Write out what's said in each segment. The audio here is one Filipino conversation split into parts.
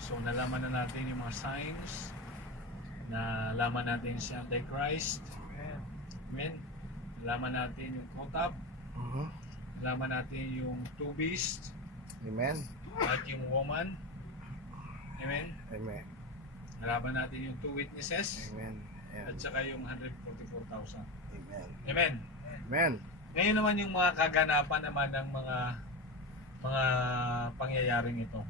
So nalaman na natin yung mga signs, nalaman natin si Antichrist. Amen. Nalaman natin yung Kotap. Nalaman natin yung two beasts. Amen. At yung woman. Amen. Amen. Nalaman natin yung two witnesses. Amen. At saka yung 144,000. Amen. Amen. Amen. Ngayon naman yung mga kaganapan naman ng mga pangyayaring ito.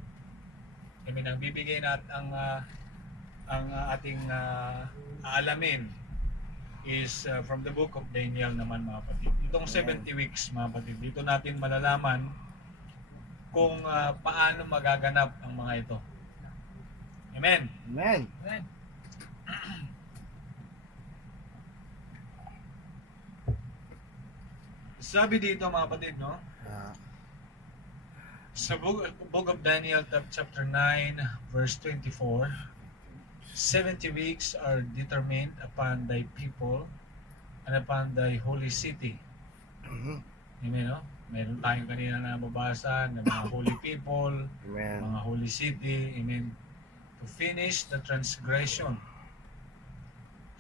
Amen. Ang bibigay nat ang ating aalamin is from the book of Daniel naman, mga kapatid. Itong 70 weeks, mga kapatid, dito natin malalaman kung paano magaganap ang mga ito. Amen. Amen. Amen. Sabi dito, mga kapatid, no? Sa book of Daniel chapter 9 verse 24, 70 weeks are determined upon thy people and upon thy holy city. Amen, no? Meron tayong kanina na mabasa ng mga holy people, Amen. mga holy city. Amen. To finish the transgression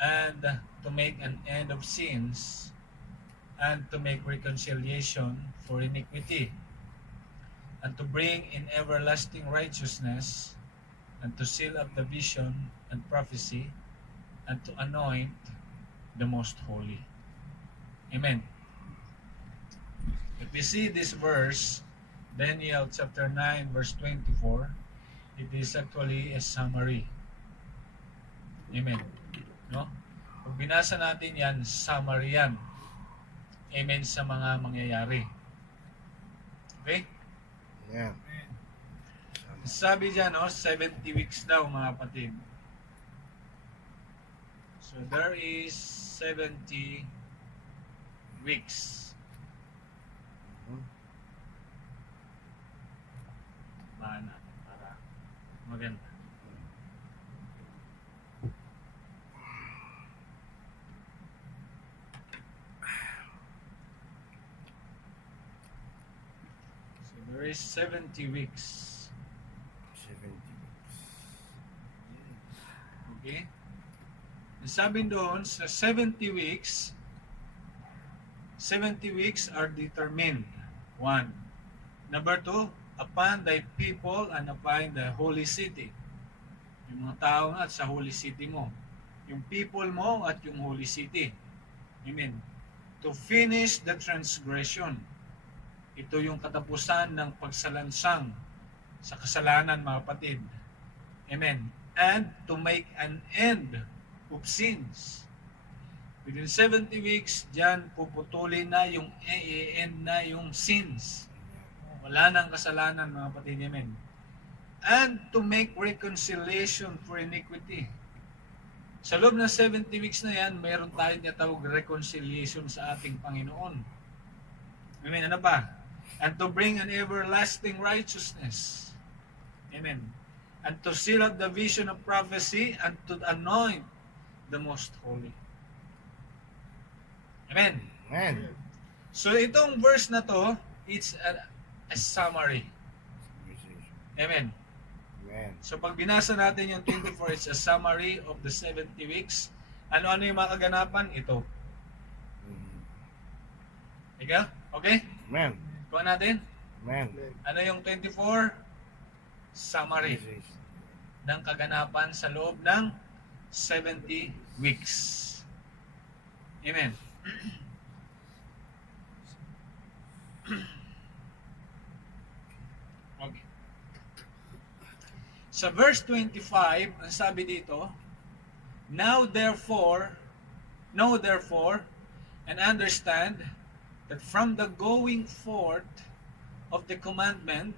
and to make an end of sins and to make reconciliation for iniquity and to bring in everlasting righteousness and to seal up the vision and prophecy and to anoint the most holy. Amen. If we see this verse, Daniel chapter 9 verse 24, it is actually a summary. Amen. No? Pag binasa natin yan, summary yan. Amen sa mga mangyayari. Okay? Yeah. Sabi dyan, no, 70 weeks daw, mga kapatid. So there is 70 weeks. Bahan natin para maganda. So there is 70 weeks. 70 weeks. Okay? Sabi doon, sa 70 weeks are determined. 1. Number 2, upon thy people and upon the holy city. Yung mga tao nga sa holy city mo. Yung people mo at yung holy city. Amen. To finish the transgression. Ito yung katapusan ng pagsalansang sa kasalanan, mga kapatid. Amen. And to make an end of sins. Within 70 weeks, dyan puputulin na yung end na yung sins. Wala nang kasalanan, mga kapatid. Amen. And to make reconciliation for iniquity. Sa loob ng 70 weeks na yan, mayroon tayong tinatawag reconciliation sa ating Panginoon. Amen. Ano pa? And to bring an everlasting righteousness. Amen. And to seal up the vision of prophecy and to anoint the most holy. Amen. Amen. So itong verse na to, it's a summary. Amen. Amen. So pag binasa natin yung 24, it's a summary of the 70 weeks. Ano-ano yung mga kaganapan? Ito. Ikaw? Okay? Amen. Kuha natin. Amen. Ano yung 24? Summary ng kaganapan sa loob ng 70 weeks. Amen. Okay. Sa verse 25, ang sabi dito, know therefore, and understand that from the going forth of the commandment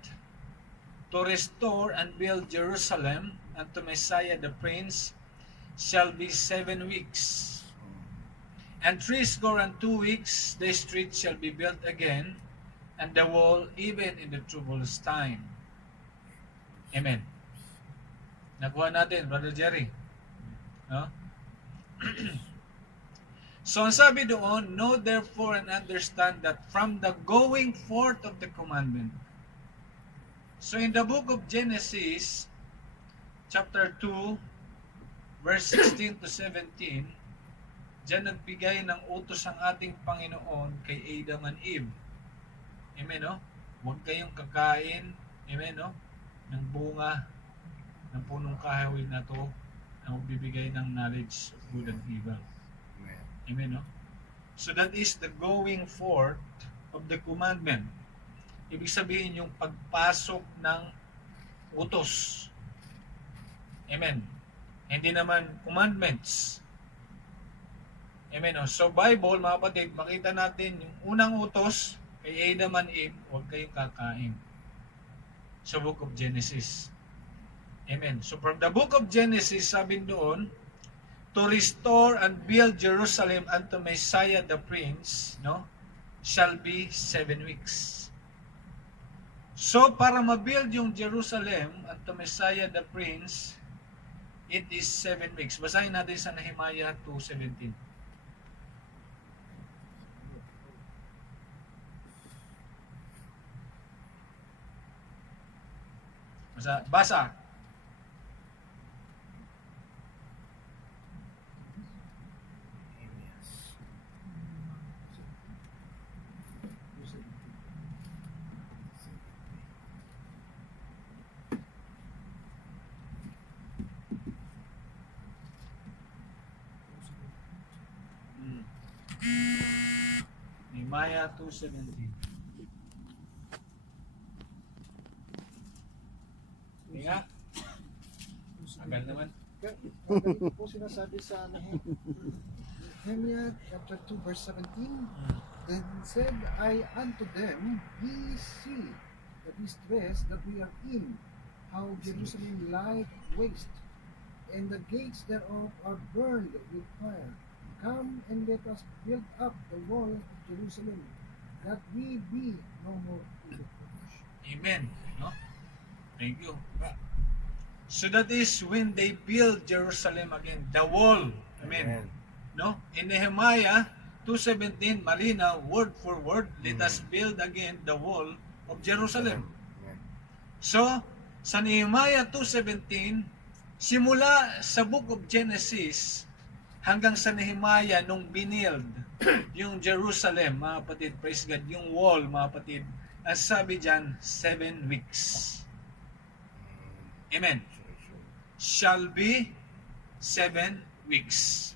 to restore and build Jerusalem unto Messiah the Prince shall be 7 weeks. And 62 weeks the street shall be built again, and the wall even in the troublous time. Amen. Nakuha natin, Brother Jerry. No? So ang sabi doon, know therefore and understand that from the going forth of the commandment. So in the book of Genesis, chapter 2, verse 16 to 17, diyan nagbigay ng utos ang ating Panginoon kay Adam and Eve. Amen, no? Huwag kayong kakain, amen, no? Ng bunga ng punong kahoy na to na magbibigay ng knowledge of good and evil. Amen. Amen, no? So that is the going forth of the commandment. Ibig sabihin yung pagpasok ng utos. Amen. Hindi naman commandments. Amen. So Bible, mga kapatid, makita natin yung unang utos kay Adam and Eve, huwag kayong kakain. Sa book of Genesis. Amen. So from the book of Genesis, sabi doon, to restore and build Jerusalem unto Messiah the Prince, no, shall be 7 weeks. So para ma-build yung Jerusalem unto Messiah the Prince, it is 7 weeks. Basahin natin sa Nehemiah 2:17. Basa. Nehemiah 2:17. Nga? Agad naman. Ganito po sinasabi sa Nehemiah chapter 2 verse 17. Then said I unto them, Ye see the distress that we are in, how Jerusalem lieth waste, and the gates thereof are burned with fire. Come and let us build up the wall of Jerusalem, that we be no more in reproach. Amen. No? Thank you. So that is when they build Jerusalem again, the wall. Amen. No? In Nehemiah 2:17, malinaw, word for word, let us build again the wall of Jerusalem. Amen. So, sa Nehemiah 2:17, simula sa book of Genesis hanggang sa Nehemiah nung binild yung Jerusalem, mga kapatid, praise God, yung wall, mga kapatid, ang sabi dyan, 7 weeks. Amen. Shall be 7 weeks.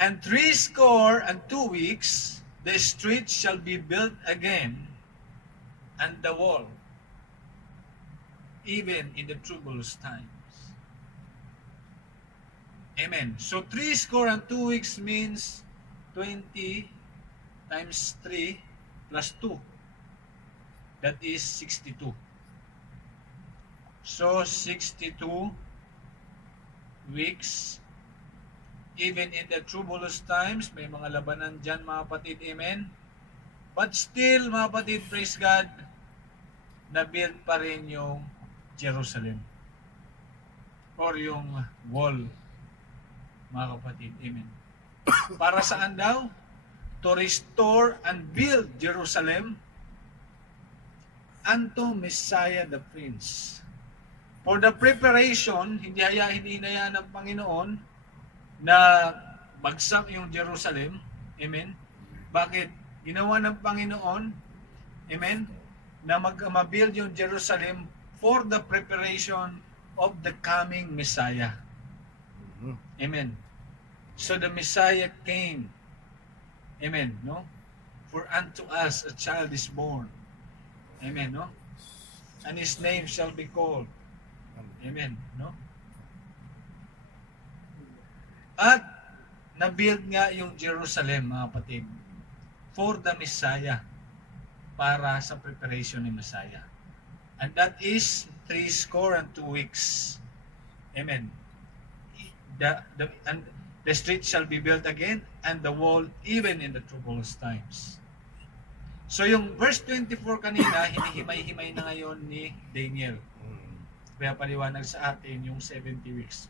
And 62 weeks, the street shall be built again, and the wall, even in the troublous times. Amen. So 62 weeks means 20 times 3 plus 2. That is 62. So 62 weeks, even in the troublous times, may mga labanan dyan, mga kapatid, amen? But still, mga kapatid, praise God, na-build pa rin yung Jerusalem or yung wall, mga kapatid, amen? Para saan daw? To restore and build Jerusalem unto Messiah the Prince. For the preparation, hindi hinayaan ng Panginoon na bagsak yung Jerusalem. Amen? Bakit? Ginawa ng Panginoon, amen, na ma-build yung Jerusalem for the preparation of the coming Messiah. Amen. So the Messiah came. Amen, no? For unto us a child is born. Amen, no? And his name shall be called. Amen, no? At na-build nga yung Jerusalem, mga kapatid, for the Messiah, para sa preparation ni Messiah. And that is 62 weeks. Amen. And the street shall be built again, and the wall even in the troublous times. So yung verse 24 kanina, hinihimay-himay na ngayon ni Daniel. Kaya paliwanag sa atin yung 70 weeks.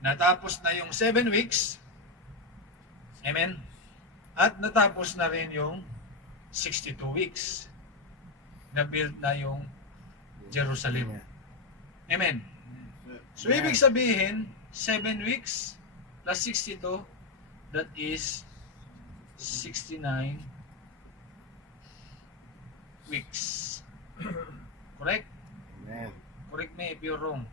Natapos na yung 7 weeks. Amen. At natapos na rin yung 62 weeks. Na-build na yung Jerusalem. Amen. So, ibig sabihin, 7 weeks plus 62, that is 69 weeks. Correct? Amen. Correct me if you're wrong.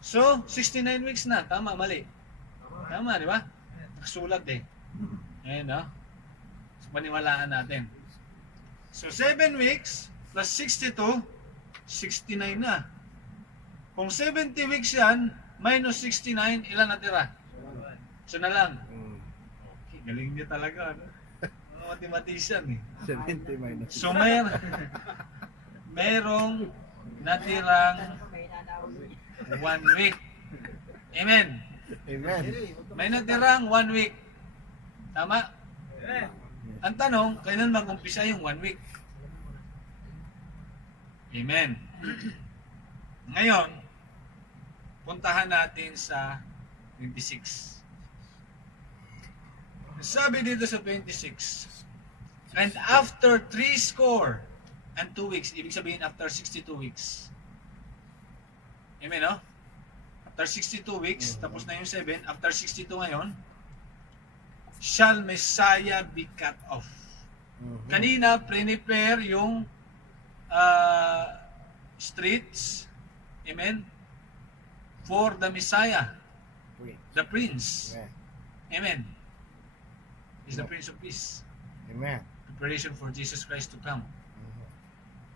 So, 69 weeks na. Tama, mali. Tama, di ba? Nakasulat eh. Ayan, no? So, paniwalaan natin. So, 7 weeks plus 62, 69 na. Kung 70 weeks yan, minus 69, ilan natira? So na lang. Okay, galing niya talaga. No? Mga mathematician eh. 70 minus. So, merong natirang 1 week. Amen. Amen. May natirang 1 week. Tama? Ang tanong, kailan mag-umpisa yung 1 week? Amen. Ngayon, puntahan natin sa 26. Sabi dito sa 26, and after 62 weeks, ibig sabihin after 62 weeks. Amen, no? After 62 weeks, tapos na yung 7, after 62 ngayon, shall Messiah be cut off. Kanina, prepare yung streets, amen, for the Messiah, the Prince. Amen. He's the Prince of Peace. Amen. Preparation for Jesus Christ to come.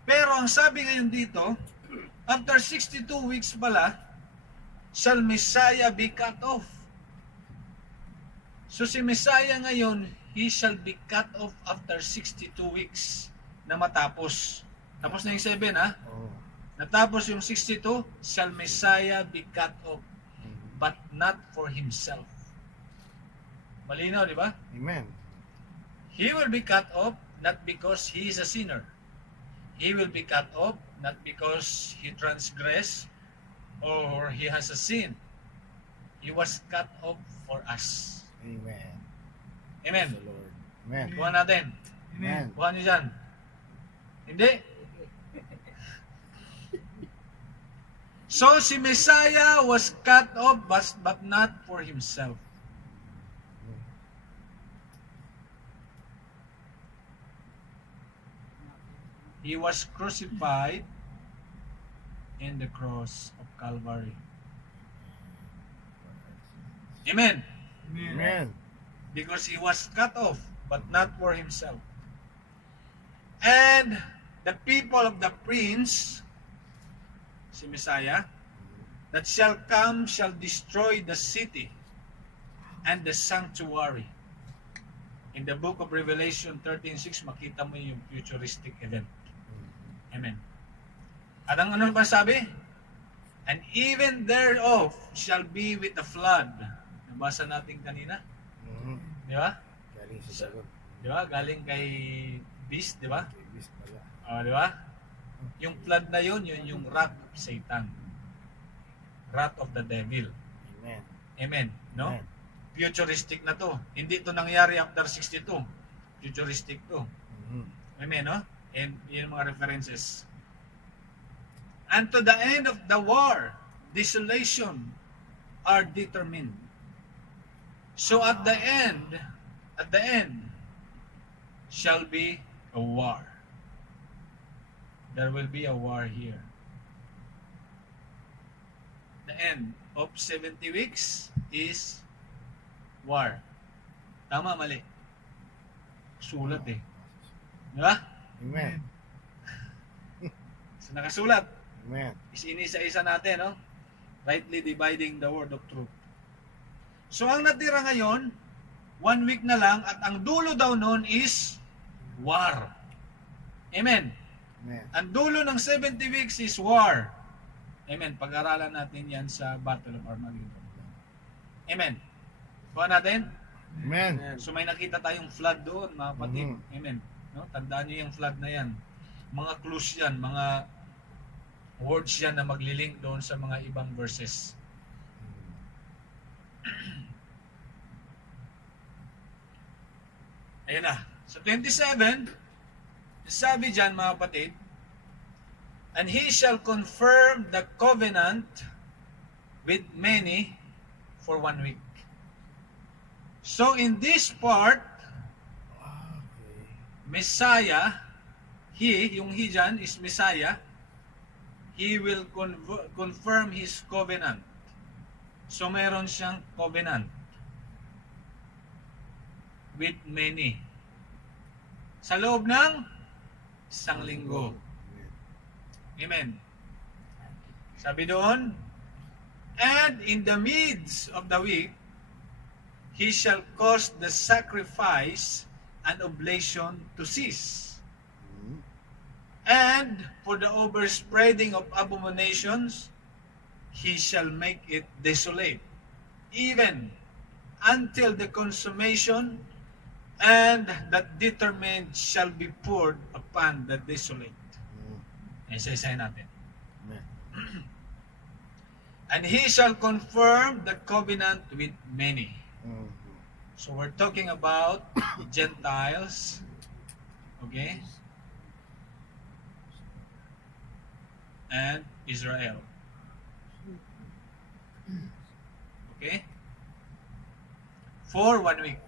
Pero ang sabi ngayon dito, after 62 weeks pala, shall Messiah be cut off. So si Messiah ngayon, he shall be cut off after 62 weeks na matapos. Tapos na yung 7 ha? Natapos yung 62, shall Messiah be cut off, but not for himself. Malinaw, di ba? Amen. He will be cut off not because he is a sinner. He will be cut off not because he transgressed or he has a sin. He was cut off for us. Amen. Amen. Praise the Lord. Amen. Kuha natin. Amen. Kuha niyo dyan. Hindi. So si Messiah was cut off but not for himself. He was crucified in the cross of Calvary. Amen. Amen. Because he was cut off, but not for himself. And the people of the prince, si Messiah, that shall come shall destroy the city and the sanctuary. In the book of Revelation 13:6, makita mo yung futuristic event. Amen. At ang ano ba sabi? And even thereof shall be with the flood. Nabasa natin kanina. Di ba? Galing sa sagot. Di ba? Galing kay Beast, di ba? Ibis pala. Di ba? Yung flood na yun yung wrath of Satan. Wrath of the devil. Amen. Amen. No? Amen. Futuristic na to. Hindi to nangyari after 62. Futuristic to. Amen, no? And yun mga references. And to the end of the war, desolation are determined. So at the end shall be a war. There will be a war here. The end of 70 weeks is war. Tama, mali? Sulat eh. Di ba? Amen. So nakasulat. Amen. Isinisa-isa natin, no? Rightly dividing the word of truth. So ang natira ngayon, 1 week na lang at ang dulo daw noon is war. Amen. Amen. Ang dulo ng 70 weeks is war. Amen. Pag-aralan natin yan sa Battle of Armageddon. Amen. Kuha natin? Amen. So may nakita tayong flood doon, mga kapatid. Amen. No? Tandaan niyo yung flood na yan. Mga clues yan, mga words yan na maglilink doon sa mga ibang verses. Ayun na. Sa 27, sabi dyan mga kapatid, and he shall confirm the covenant with many for 1 week. So in this part, Okay. Messiah, yung he dyan is Messiah, he will confirm his covenant. So mayroon siyang covenant with many. Sa loob ng isang linggo. Amen. Sabi doon, and in the midst of the week, he shall cause the sacrifice and oblation to cease. Mm. And for the overspreading of abominations, he shall make it desolate, even until the consummation, and that determined shall be poured upon the desolate. Mm. Isa-isahin natin. Amen. And he shall confirm the covenant with many. Mm. So we're talking about the Gentiles, okay, and Israel. Okay? For 1 week.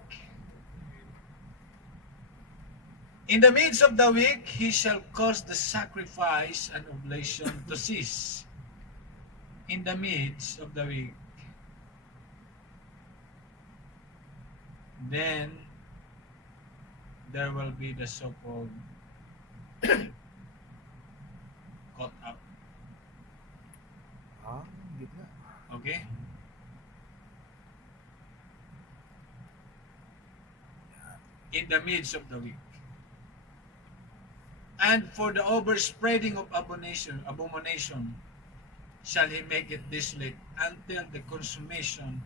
In the midst of the week, he shall cause the sacrifice and oblation to cease. In the midst of the week. Then, there will be the so-called caught up. Ah, gitna. Okay? In the midst of the week. And for the overspreading of abomination shall he make it desolate until the consummation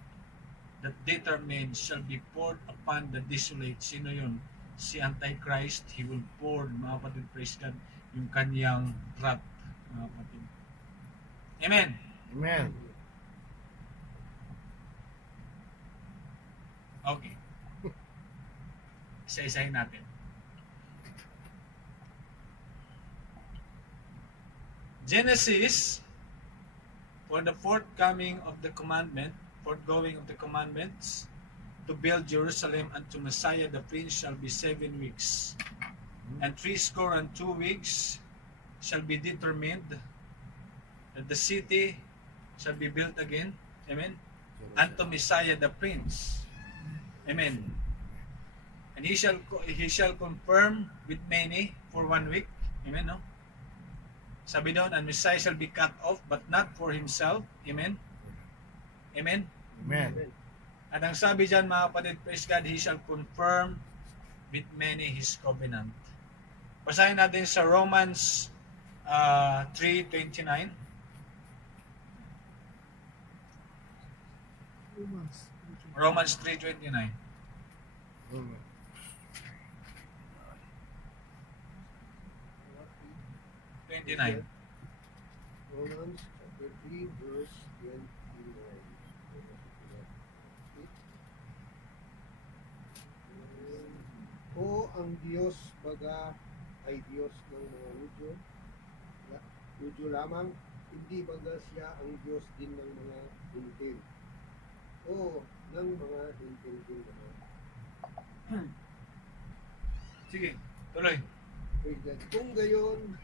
that determined shall be poured upon the desolate. Sino yun? Si Antichrist. He will pour, mga kapatid, praise God, yung kanyang wrath, mga kapatid. Amen. Amen. Okay. Isa-isahin natin. Genesis, for the forthgoing of the commandments, to build Jerusalem unto Messiah the Prince shall be 7 weeks. And 62 weeks shall be determined that the city shall be built again. Amen. Unto Messiah the Prince. Amen. And he shall confirm with many for 1 week. Amen, no? Sabi doon, and Messiah shall be cut off, but not for himself. Amen? Amen? Amen. At ang sabi dyan, mga kapatid, praise God, he shall confirm with many his covenant. Basahin natin sa Romans 3:29. Romans 3:29. Amen. Romans chapter 3 verse 29. O ang Diyos baga ay Diyos ng mga Hudyo lamang, hindi baga siya ang Diyos din ng mga Hintil. O ng mga Hintil din naman. Sige, tuloy. Kung gayon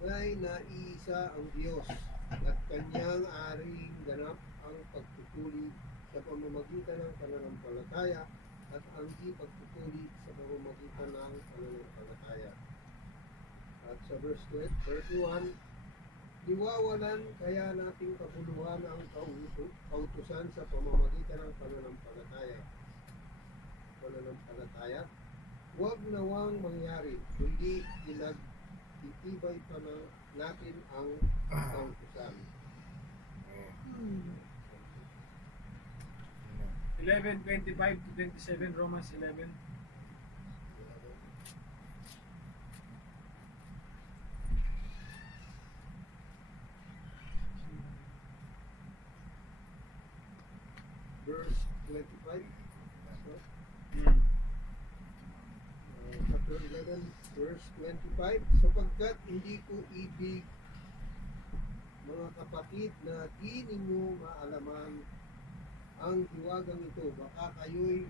ay naiisa ang Diyos at kanyang aring ganap ang pagpupuli sa pamamagitan ng pananampalataya at ang di pagpupuli sa pamamagitan ng pananampalataya. At sa verse 21, iwawalan kaya nating kabuluhan ang kautusan sa pamamagitan ng pananampalataya. Huwag nawang mangyari, kundi itibay pa na natin ang kautusan. 11:25 to 27, Romans 11. Verse 25. So, chapter 11, verse 25, sapagkat hindi ko ibig, mga kapatid, na di ninyo maalaman ang hiwagang ito, baka kayo'y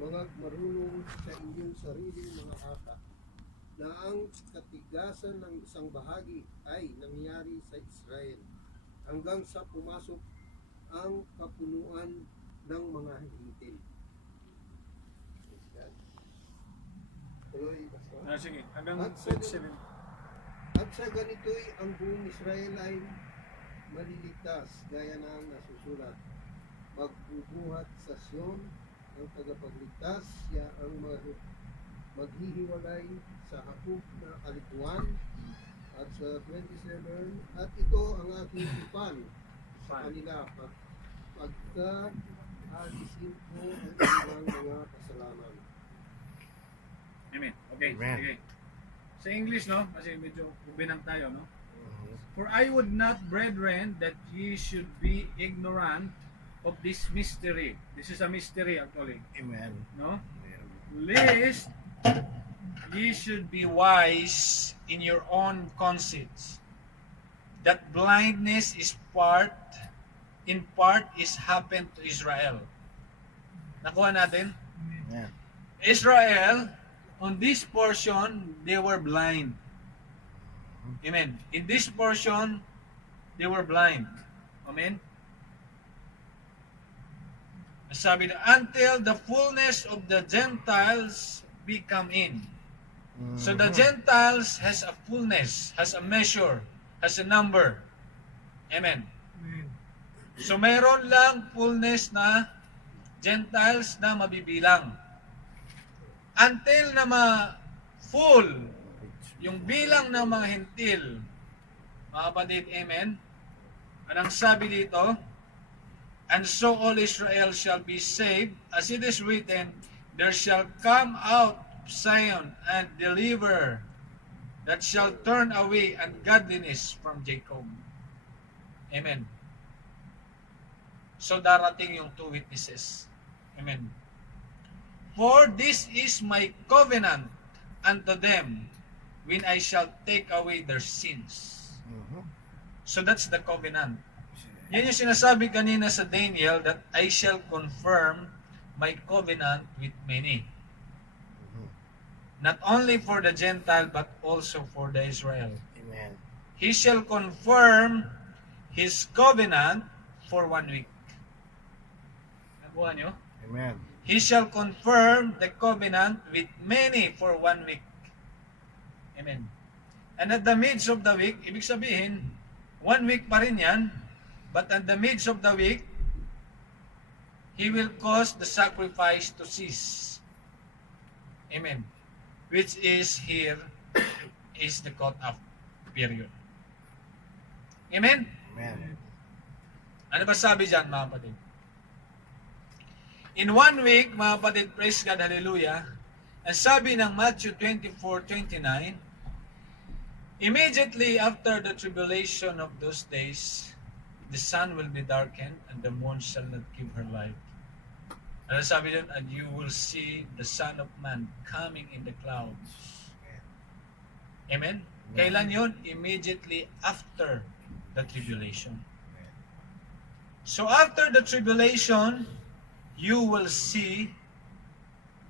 mga marunong sa inyong sariling mga haka, na ang katigasan ng isang bahagi ay nangyari sa Israel, hanggang sa pumasok ang kapunuan ng mga hintil. Tuloy, Pastor. Sige, hanggang At 27. At sa ganito'y ang buong Israel ay maliligtas, gaya na ang nasusulat. Magbubuhat sa Sion ang tagapagligtas, siya ang maghihiwalay sa hapog na kalituan. At sa 27, at ito ang aking tipan sa kanila pagka alisin ko ang ilang mga kasalanan. Amen. Okay, Amen. sige. Sa English, no? Kasi medyo binang tayo, no? Mhm. For I would not, brethren, that ye should be ignorant of this mystery. This is a mystery, actually. Amen. No? Amen. Lest ye should be wise in your own conceits, that blindness is in part is happened to Israel. Nakuha natin? Amen. Israel, on this portion, they were blind. Amen. In this portion, they were blind. Amen. Sabi na, until the fullness of the Gentiles be come in. So the Mhm. Gentiles has a fullness, has a measure, has a number. Amen. So meron lang fullness na Gentiles na mabibilang. Until na full yung bilang ng mga hentil, mga kapatid, amen? Anong sabi dito? And so all Israel shall be saved, as it is written, there shall come out of Zion and deliver that shall turn away ungodliness from Jacob. Amen. So darating yung two witnesses. Amen. For this is my covenant unto them when I shall take away their sins. Mhm. So that's the covenant. Yan yung sinasabi kanina sa Daniel, that I shall confirm my covenant with many. Mhm. Not only for the Gentile, but also for the Israel. Amen. He shall confirm his covenant for 1 week. Nakuha nyo? Amen. He shall confirm the covenant with many for 1 week. Amen. And at the midst of the week, ibig sabihin, 1 week pa rin yan, but at the midst of the week, He will cause the sacrifice to cease. Amen. Which is here, is the cut-off period. Amen? Amen. Ano ba sabi dyan, mga kapatid? In 1 week, mga kapatid, praise God, hallelujah, ang sabi ng Matthew 24:29, immediately after the tribulation of those days, the sun will be darkened and the moon shall not give her light. Ano sabi doon? And you will see the Son of Man coming in the clouds. Amen? Kailan yun? Immediately after the tribulation. So after the tribulation, you will see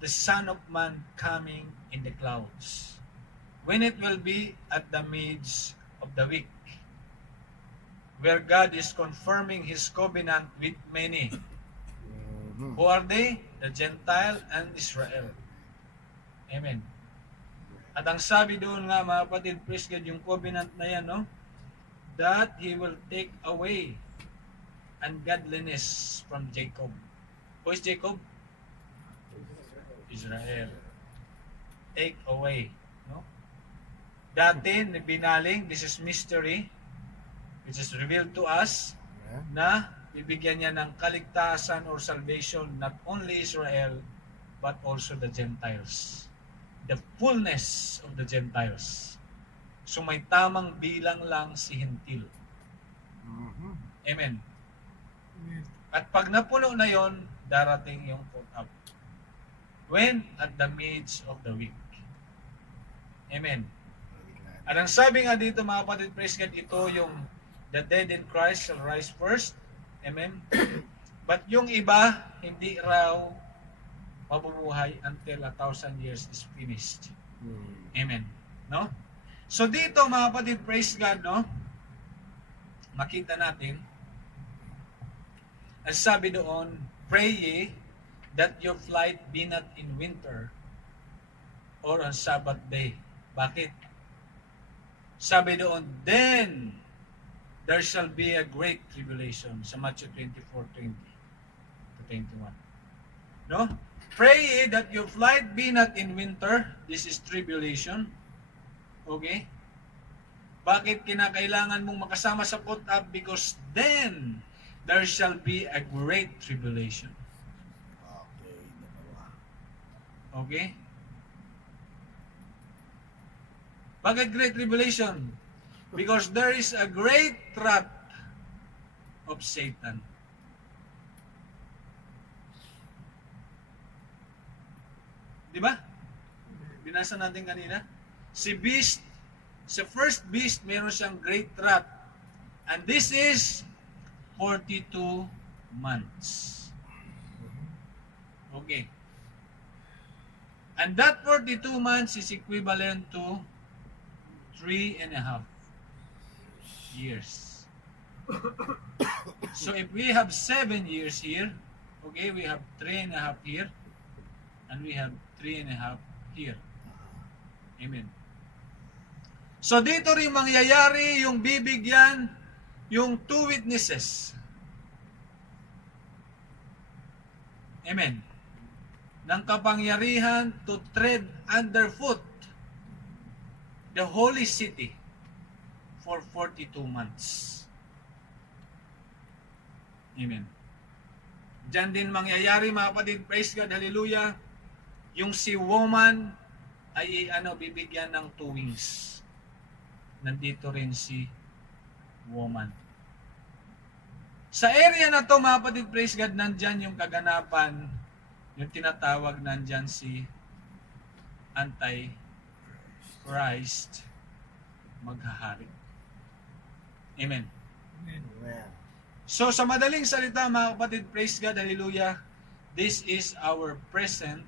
the Son of Man coming in the clouds. When it will be at the midst of the week, where God is confirming His covenant with many. Mhm. Who are they? The Gentile and Israel. Amen. At ang sabi doon nga, mga kapatid, praise God, yung covenant na yan, no? That He will take away ungodliness from Jacob. Who is Jacob? Israel. Take away. No? Dati, binaling, this is mystery, which is revealed to us, Amen. na bibigyan niya ng kaligtasan or salvation not only Israel, but also the Gentiles. The fullness of the Gentiles. So may tamang bilang lang si Hentil. Mhm. Amen. At pag napuno na yon, darating yung caught up. When? At the midst of the week. Amen. At ang sabi nga dito mga kapatid, praise God, ito yung the dead in Christ shall rise first. Amen. But yung iba, hindi raw mabubuhay until 1,000 years is finished. Amen. No? So dito mga kapatid, praise God, no? Makita natin, ang sabi doon, pray ye that your flight be not in winter or on Sabbath day. Bakit? Sabi doon, then there shall be a great tribulation sa Matthew 24:20 to 21. No? Pray ye that your flight be not in winter. This is tribulation. Okay? Bakit kinakailangan mong makasama sa caught up? Because then there shall be a great tribulation. Okay, dalawa. Okay? Bakit great tribulation? Because there is a great wrath of Satan. Di ba? Binasa natin kanina. Si beast, sa first beast, meron siyang great wrath. And this is 42 months. Okay. And that 42 months is equivalent to 3.5 years. So if we have 7 years here, okay, we have 3.5 here, and we have 3.5 here. Amen. So dito rin mangyayari yung bibigyan yung 2 witnesses. Amen. Ng kapangyarihan to tread underfoot the holy city for 42 months. Amen. Diyan din mangyayari mga kapatid, praise God, hallelujah, yung si woman ay bibigyan ng 2 wings. Nandito rin si woman. Sa area na to mga kapatid, praise God, nandyan yung kaganapan, yung tinatawag nandyan si Antichrist maghahari. Amen. Amen. So sa madaling salita mga kapatid, praise God, hallelujah, this is our present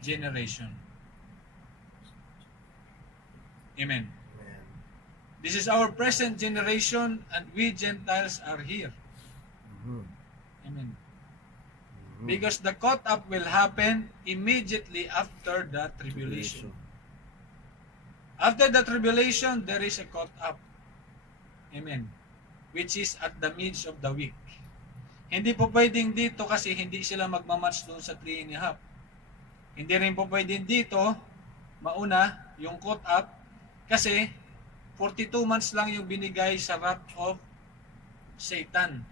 generation. Amen. Amen. This is our present generation and we Gentiles are here. Mhm. Amen. Mhm. Because the caught up will happen immediately after the tribulation. After the tribulation, there is a caught up. Amen. Which is at the midst of the week. Hindi po pwedeng dito kasi hindi sila magmamatch doon sa 3.5. Hindi rin po pwedeng dito mauna yung caught up kasi 42 months lang yung binigay sa wrath of Satan.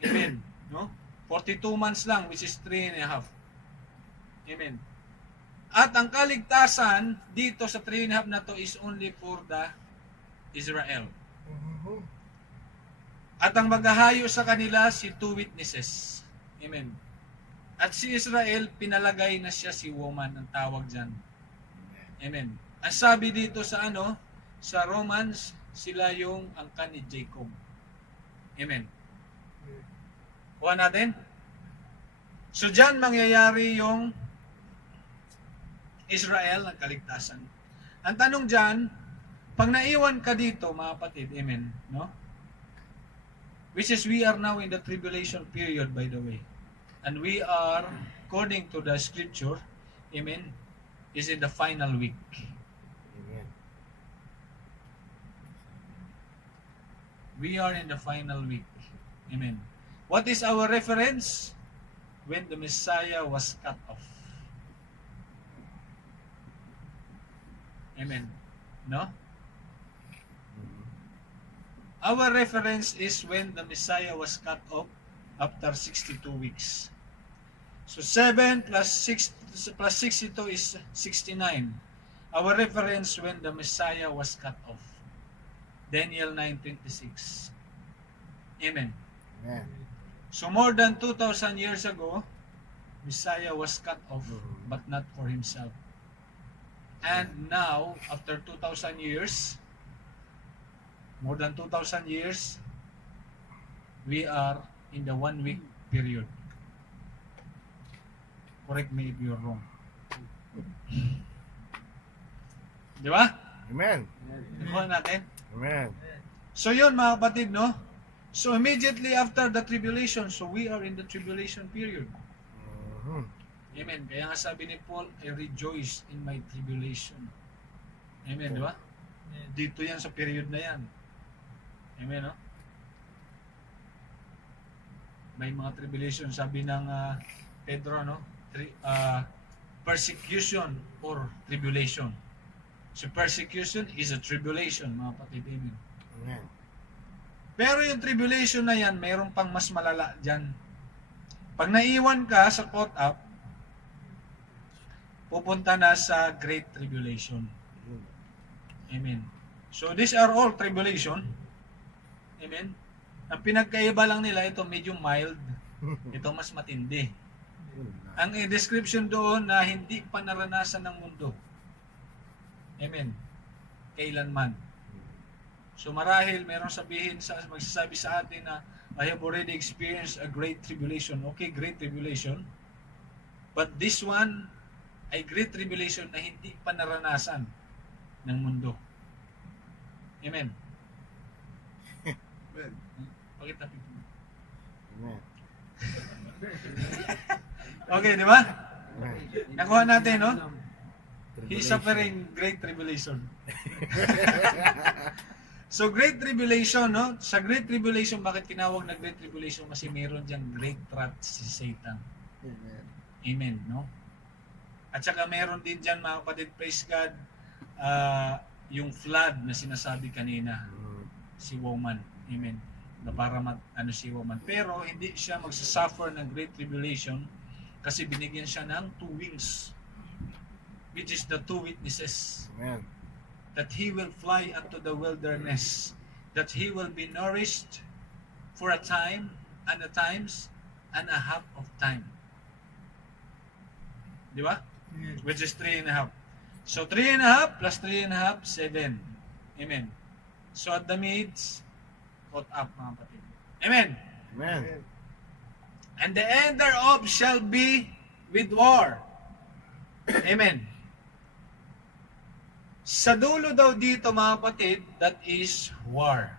Amen. No? 42 months lang, which is 3.5. Amen. At ang kaligtasan dito sa 3.5 na to is only for the Israel. Mhm. At ang maghahayo sa kanila si 2 witnesses. Amen. At si Israel, pinalagay na siya si woman, ang tawag dyan. Amen. Ang sabi dito sa sa Romans, sila yung angkan ni Jacob. Amen. Kuha natin. So dyan mangyayari yung Israel, ang kaligtasan. Ang tanong dyan, pag naiwan ka dito, mga kapatid, amen, no? Which is we are now in the tribulation period, by the way. And we are, according to the scripture, amen, is in the final week. Amen. We are in the final week. Amen. What is our reference? When the Messiah was cut off. Amen. No? Mhm. Our reference is when the Messiah was cut off after 62 weeks. So 7 plus 62 is 69. Our reference when the Messiah was cut off. Daniel 9:26. Amen. Amen. So more than 2,000 years ago, Messiah was cut off, Mhm. but not for himself. And now, after 2,000 years, more than 2,000 years, we are in the 1 week period. Correct me if you're wrong. Di ba? Amen. Nakuha natin. Amen. So yun mga kapatid, no? So immediately after the tribulation, so we are in the tribulation period. Mhm. Amen. Kaya nga sabi ni Paul, I rejoice in my tribulation. Amen, di ba? Dito yan sa period na yan. Amen, no? May mga tribulation, sabi ng Pedro, no? Persecution or tribulation. So persecution is a tribulation, mga kapatid. Amen. Amen. Pero yung tribulation na yan, mayroon pang mas malala dyan. Pag naiwan ka sa caught up, pupunta na sa Great Tribulation. Amen. So these are all tribulation. Amen. Ang pinagkaiba lang nila, ito medyo mild. Ito mas matindi. Ang description doon na hindi pa naranasan ng mundo. Amen. Kailanman. So marahil meron magsasabi sa atin na I have already experienced a great tribulation. Okay, great tribulation. But this one ay great tribulation na hindi pa naranasan ng mundo. Amen. Amen. Pakita po. Amen. Okay, di ba? Amen. Nakuha natin, no? He's Tribulation. suffering great tribulation. So, great tribulation, no? Sa great tribulation, bakit tinawag na great tribulation? Kasi meron diyang great threat si Satan. Amen. Amen, no? At saka meron din dyan, mga kapatid, praise God, yung flood na sinasabi kanina, si woman. Amen. Na para si woman. Pero hindi siya magsasuffer ng great tribulation kasi binigyan siya ng 2 wings, which is the 2 witnesses. Amen. That he will fly unto the wilderness, that he will be nourished for a time and a times and a half of time. Di ba? Which is 3.5. So 3.5 plus 3.5, 7. Amen. So at the midst, caught up, mga kapatid. Amen. Amen. And the end thereof shall be with war. Amen. Sa dulo daw dito, mga kapatid, that is war.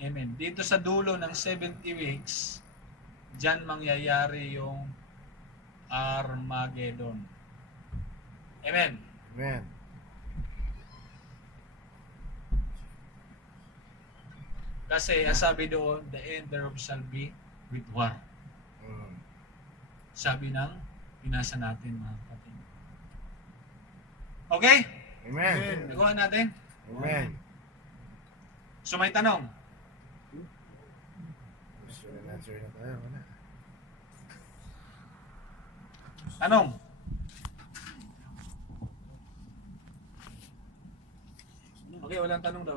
Amen. Dito sa dulo ng 70 weeks, dyan mangyayari yung Armageddon. Amen. Amen. Kasi ang sabi doon, the end thereof shall be with war. Sabi ng pinasa natin, mga kapatid. Okay? Amen. Nagawa natin? Amen. So may tanong. Question and answer na tayo. Wala. Tanong. Okay, walang tanong daw.